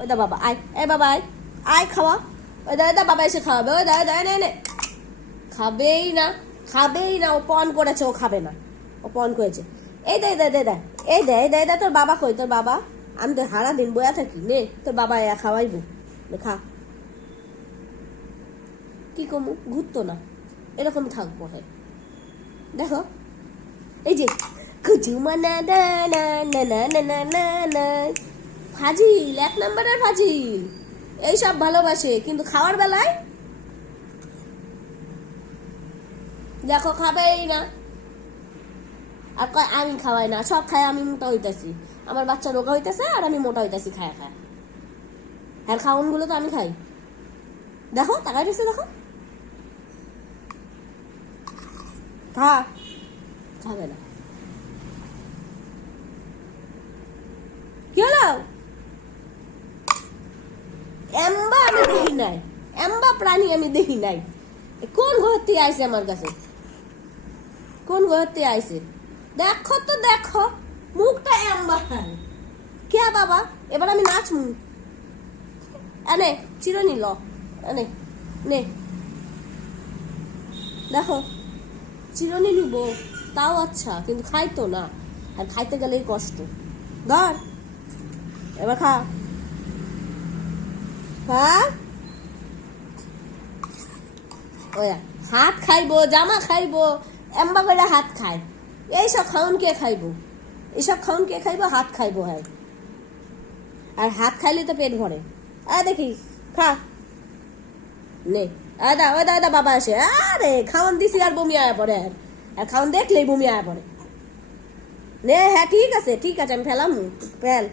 ওই দা বাবা আয়, এই বাবা আয়, আয় খাওয়া। ওই দা বাবা এসে খাওয়াবে। ওই দা নে নে, খাবেই না, খাবেই না। ও পণ করেছে, ও খাবে না, ও পণ করেছে। এই দে দে দে দে, এই দে এই দে দে, তোর বাবা কই? তোর বাবা? আমি তো হারা দিন বয়া থাকি। নে তোর বাবা খাওয়াইবো, খা। কি কমু, ঘুরতো না, এরকম থাকবো। হ্যাঁ দেখো, এই যে কুচুমা না না না না না না না না না, ফাজিল, 1 নম্বরের ফাজিল। এইসব ভালোবাসে, কিন্তু খাওয়ার বেলায় দেখো খাবেই না। আর কয় আমি খাওয়াই না, সব খায় আমি মোটা হইতাছি, আমার বাচ্চা রোগা হইতেছে আর আমি মোটা হইতাছি খায় খায়। আর খাওয়ান গুলো তো আমি খাই। দেখো তাকাই দিচ্ছে, দেখো খা, খাবে না। কি হলো? এম্বা আমি দেখি নাই, এম্বা প্রাণী আমি দেখি নাই। কোন ঘর থেকে আইছে আমার কাছে? কোন ঘর থেকে আইছে? দেখো তো দেখো, মুখটা এম্বা। কে বাবা? এবার আমি নাচমু। এনে চিরনি ল, এনে নে, দেখো চিরনি নিব, তাও আচ্ছা, কিন্তু খাইতো না। আর খাইতে গেলেই কষ্ট। ধর এবার খা, খা। ওয়া হাত খাইবো, জামা খাইবো, এম্বা করে হাত খায়। এইসব খাউন কে খাইবো? এইসব খাউন কে খাইবো? হাত খাইবো। হ্যাঁ, আর হাত খাইলে তো পেট ভরে। দেখি খা, নে। দা ওই দা বাবা আসে। আরে খাওয়ান দিছি আর বমি আয়া পড়ে। আর খাওয়ান দেখলেই বমি আয়া পড়ে। নে, হ্যাঁ ঠিক আছে ঠিক আছে, আমি ফেলাম, ফেল।